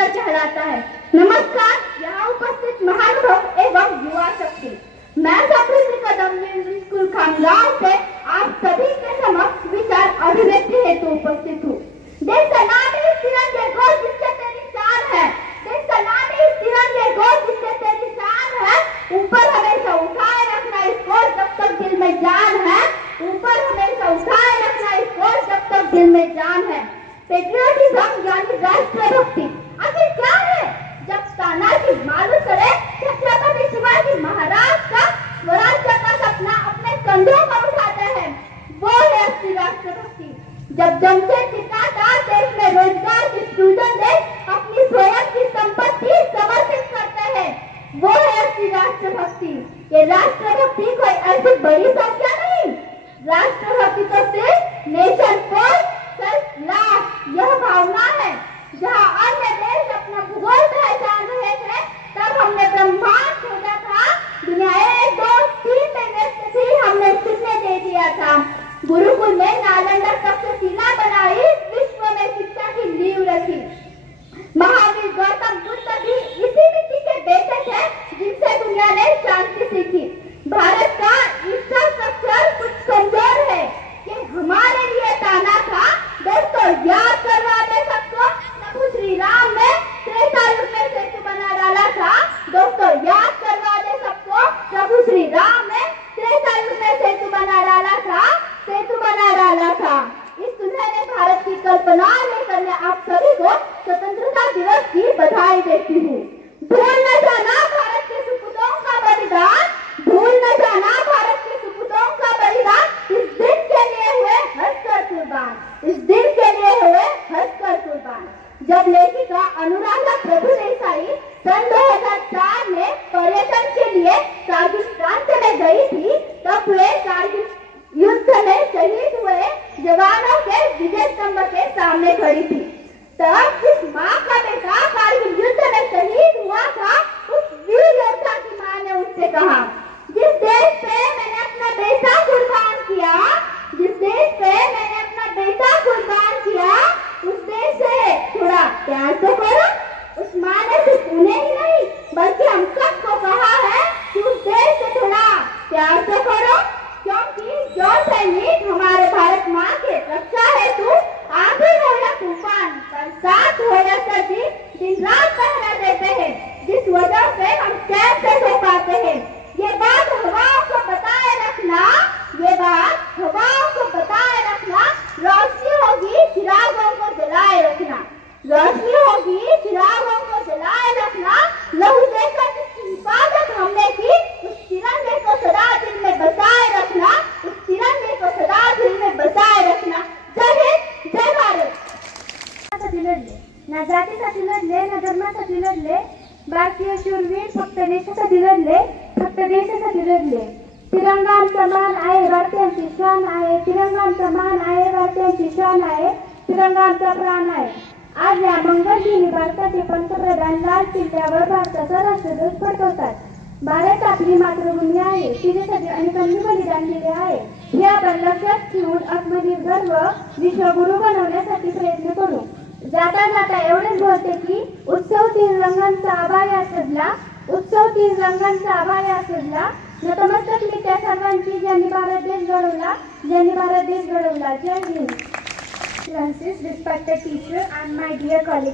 सुंदर कहलाता है। नमस्कार, यहाँ उपस्थित महानुभाव एवं युवा शक्ति, मैं सप्तऋषि कदम स्कूल खामगांव से आप सभी के समक्ष विचार अभिव्यक्ति हेतु उपस्थित हूँ। देश का नाम ही तिरंगे घोष जिससे तेरी शान है, देश का नाम ही तिरंगे घोष जिससे तेरी शान है। ऊपर हमेशा उठाए रखना इसको जब तक दिल में जान है, ऊपर हमेशा उठाए रखना इसको जब तक दिल में जान है। पेट्रियोटिज्म यानी राष्ट्रभक्ति आखिर क्या है? जब तानाजी मालुसरे छत्रपति शिवाजी महाराज का स्वराज्य का सपना अपने कंधों पर उठाते हैं, वो है असली राष्ट्रभक्ति। जब जमशेदजी टाटा देश में रोजगार की सृजन दे अपनी स्वयं की संपत्ति समर्पित करते हैं, वो है असली राष्ट्रभक्ति। ये राष्ट्रभक्ति कोई ऐसी बड़ी संख्या नहीं, राष्ट्रभक्ति तो सिर्फ नेशन फर्स्ट सेल्फ लव यह भावना है। जहाँ अन्य देश अपना भूगोल पहचान रहे थे, तब हमने ब्रह्मांड खोजा था। दुनिया 1, 2, 3 में व्यस्त थी, हमने शून्य दे दिया था। गुरुकुल में नालंदा तक्षशिला बनाई, विश्व में शिक्षा की नींव रखी। महावीर गौतम बुद्ध भी इसी मिट्टी के बेटे थे जिनसे दुनिया ने शांति सीखी। भारत का इंफ्रास्ट्रक्चर कुछ कमजोर है, ये हमारे लिए ताना था। दोस्तों याद करवा दे सबको, प्रभु श्री राम ने त्रेता युग में सेतु बना डाला था। दोस्तों याद करवा दे सबको, प्रभु श्री राम ने त्रेता युग में सेतु बना डाला था, सेतु बना डाला था। इस सुनहरे भारत की कल्पना लेकर मैं आप सभी को स्वतंत्रता दिवस की बधाई देती हूँ। भूल न जाना भारत के सुपूतों का बलिदान, भूल न जाना भारत के सुपूतों का बलिदान। इस दिन के लिए हुए हंसकर कुर्बान, इस दिन के लिए हुए हंसकर कुर्बान। जब लेखिका अनुराधा प्रभुदेसाई सन 2004 में पर्यटन के लिए कारगिल प्रांत में गई थी, तब वे कारगिल युद्ध में शहीद हुए जवानों के विजय स्तंभ के सामने खड़ी थी। तब जिस माँ का बेटा कारगिल युद्ध में शहीद हुआ था, उस वीर योद्धा की माँ ने उससे कहा, जिस देश पे मैंने अपना बेटा कुर्बान किया, जिस देश पे मैंने अपना बेटा कुर्बान किया, उस देश से थोड़ा प्यार तो करो। उस माँ ने सिर्फ उन्हें ही नहीं बल्कि हम सबको कहा है कि उस देश से थोड़ा प्यार तो करो, क्योंकि जो सैनिक हमारे भारत माँ के रक्षा हेतु आंधी हो या तूफान, बरसात हो या सर्दी, दिन रात पहरा देते हैं, जिस वजह से हम चैन से सो पाते हैं। ये बात हवाओं को बताए रखना, ये बात हवाओं को बताए रखना। रोशनी होगी चिरागों को जलाए रखना, रोशनी होगी चिरागों को जलाए रखना। लहू देकर जिसकी हिफाजत हमने की, उस तिरंगे को सदा दिल में बसाए रखना, उस तिरंगे को सदा दिल में बसाए रखना। जय हिंद, जय भारत। ना जातीसाठी लढले, ना धर्मासाठी लढले, भारतीय शूरवीर फक्त देशासाठी लढले, फक्त देशासाठी लढले। तिरंगा आमचा मान आहे, भारतीयांची शान आहे, तिरंगा आमचा मान आहे, भारतीयांची शान आहे, तिरंगा आमचा प्राण आहे। आज या मंगल दिनी भारताचे पंतप्रधान लाल किल्ल्यावर भारताचा राष्ट्रध्वज फडकवतात। भारत आपली मातृभूमी आहे, तिच्यासाठी अनेकांनी बलिदान दिले आहे। हे आपण लक्षात ठेवून आत्मनिर्भर व विश्वगुरु बनवण्यासाठी प्रयत्न करू। जाता जाता एवढेच बोलते की उत्सव तिरंगांचा आभाया सजला, उत्सव तिरंगांचा आभाया सजला। नतमस्तक मी त्या सर्वांची ज्यांनी भारत देश घडवला, ज्यांनी भारत देश घडवला। जय Hind. Francis, respected teacher and my dear colleagues.